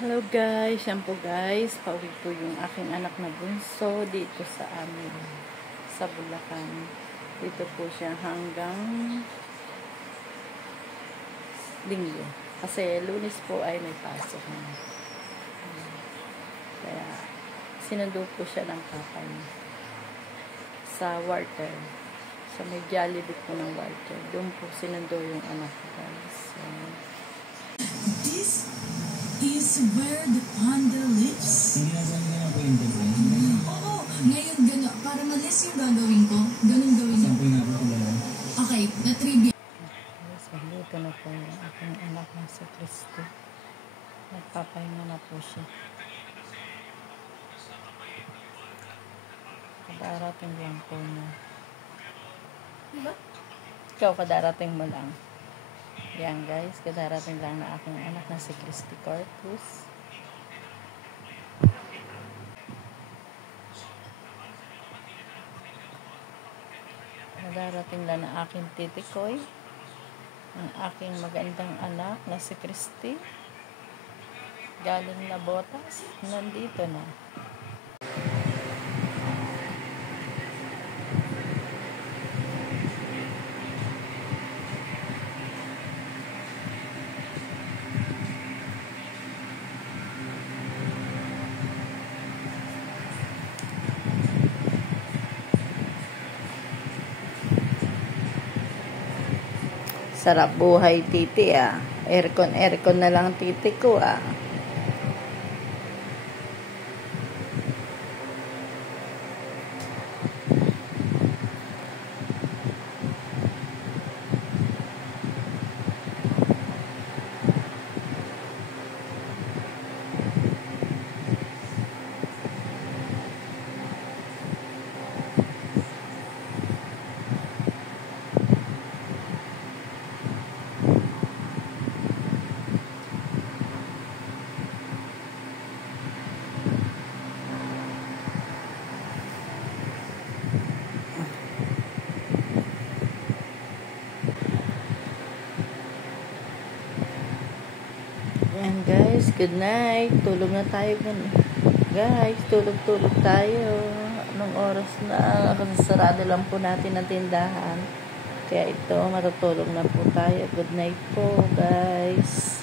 Hello guys, yan po guys, pauwi po yung aking anak na bunso dito sa amin, sa Bulacan. Dito po siya hanggang Linggo. Kasi Lunes po ay may pasok na. Kaya sinundo po siya ng papa niya sa Warter. Sa may Jollibee po ng Warter. Doon po sinundo yung anak ko guys. So, this is where the panda lives. Sinasabi na po yung gagawin. Oo, ngayon gano'n. Para malis yung gagawin ko, ganun gawin niyo. Sampoy nga po tulala. Okay, na trivia. so dito na po yung aking anak na si Christy. Nagpapahinga na po siya. Kadarating lang po na. Diba? Ikaw, kadarating mo lang. Yan guys, kadarating lang na aking anak na si Christy Corpus. Kadarating lang na aking titikoy. Ang aking magandang anak na si Christy. Galing na Botas. Nandito na. Sarap buhay titi ah. Aircon na lang titi ko ah. Yan guys, good night. Tulog na tayo guys. Tulog tayo. Anong oras na? Kasi sarado lang po natin ang tindahan. Kaya ito, matutulog na po tayo. Good night po guys.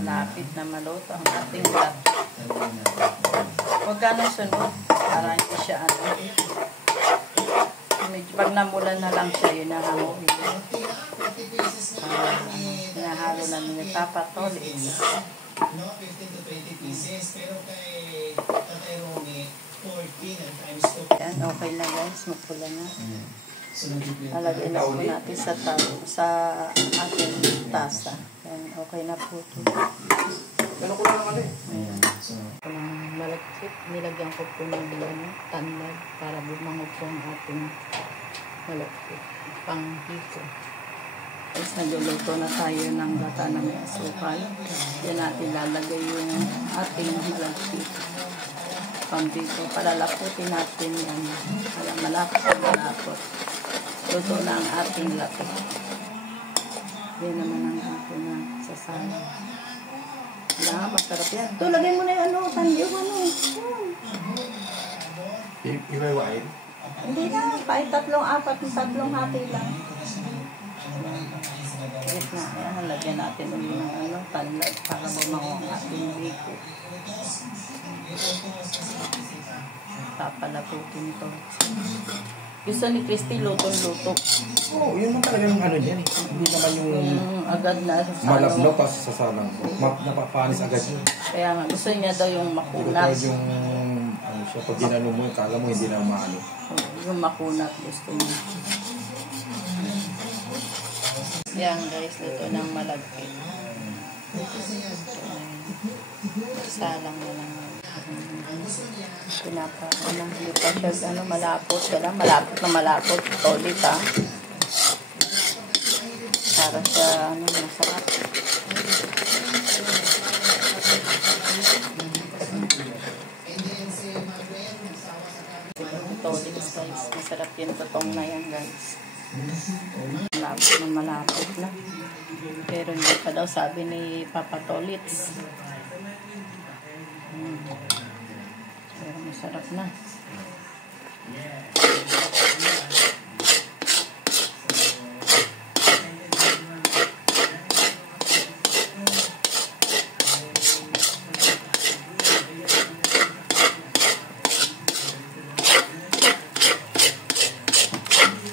Malapit na maluto ang ating latte. Huwag ka nang sunod. Para hindi siya medyo pag namulan na lang siya, yun ang hanguin. Hinahalo na nyo tapatolit. No, 15 to 20 pieces. Pero kay Tatay Romy, 14 and times 2. Yan, okay na guys. Magpula na. So, nag-play. Alagay na po natin sa ating tasa. Yan, okay na po ito. Pero ko lang naman eh. Ayan. So, Malagkit, nilagyan ko po ng tanlad para bumangog po ang ating malagkit. Panghito. Tapos nagluluto na tayo ng gata ng asukal. Yan natin lalagay yung ating malagkit. Pambito. Palalaputin natin yan. Para malapot. Luto na ang ating latte. Yan naman ang ating sasama. Wala, masarap yan. Ito, lagay mo na yung tanyo, Iwawain? Hindi na, kahit 3, 4, 3 hati lang. Yes na, ayan, lagyan natin ulit ng tanlad para bumango ang ating biko. Papalaputin ito. Gusto ni Christy, lutong-luto. Oo, yun naman talaga yung ano dyan eh. Hindi naman yung Agad na sa malabno pa sa salang. Napapanis agad yun. Kaya nga, gusto niya daw yung Ito makunat. yung ano siya, pag ginano mo, kala mo hindi na maano. Yung makunat gusto niya. Yan guys, luto ng malagkit. Salang na lang. Pinapa, hindi pa siya, malapot. Malapot. Tolit para siya, masarap. Tolit guys, masarap yung totong na yan guys. Malapot na. Pero hindi pa daw sabi ni Papa Tolits. Pero masarap na.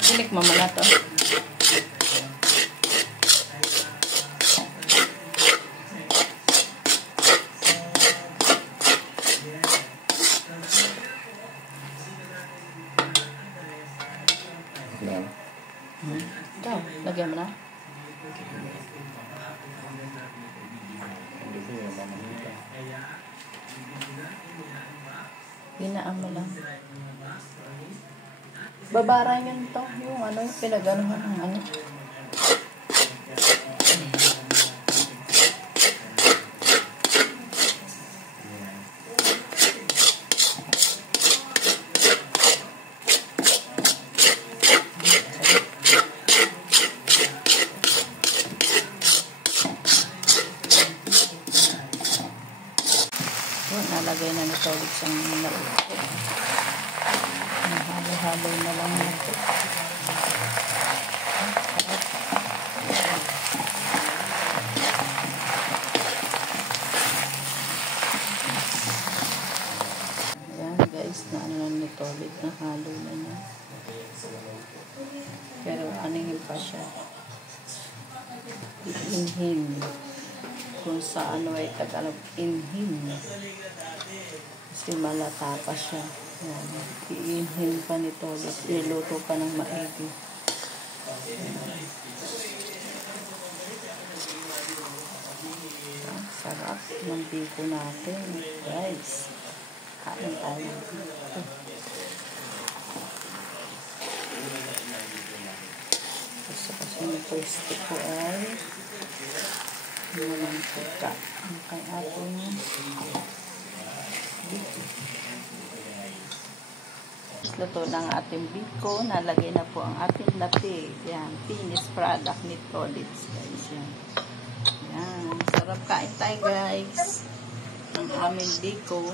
Silik mo muna to. Ito, lagyan mo na. Hinaan mo lang. Babaran yun to. Yung yung pinaganuhan ng nalagay na nito ulit siyang nalagay. Halo-halo na lang nito. Ayan guys, na nito ulit na halo na niya. Pero aningin pa siya. Inhin. Kung sa ay Tagalog, inhin. Kasi malata pa siya. I-inhin pa nito ulit. Iluto pa ng maigi. Sarap ng biko natin. Guys, kain tayo. Gusto kasi ng pwesto ko ay walang puka. Ang kay ating biko. Luto ng ating biko. Nalagay na po ang ating latte. Yan. Finished product ni Tolits. Guys, yan. Yan. Sarap kain tayo guys. Ang aming biko.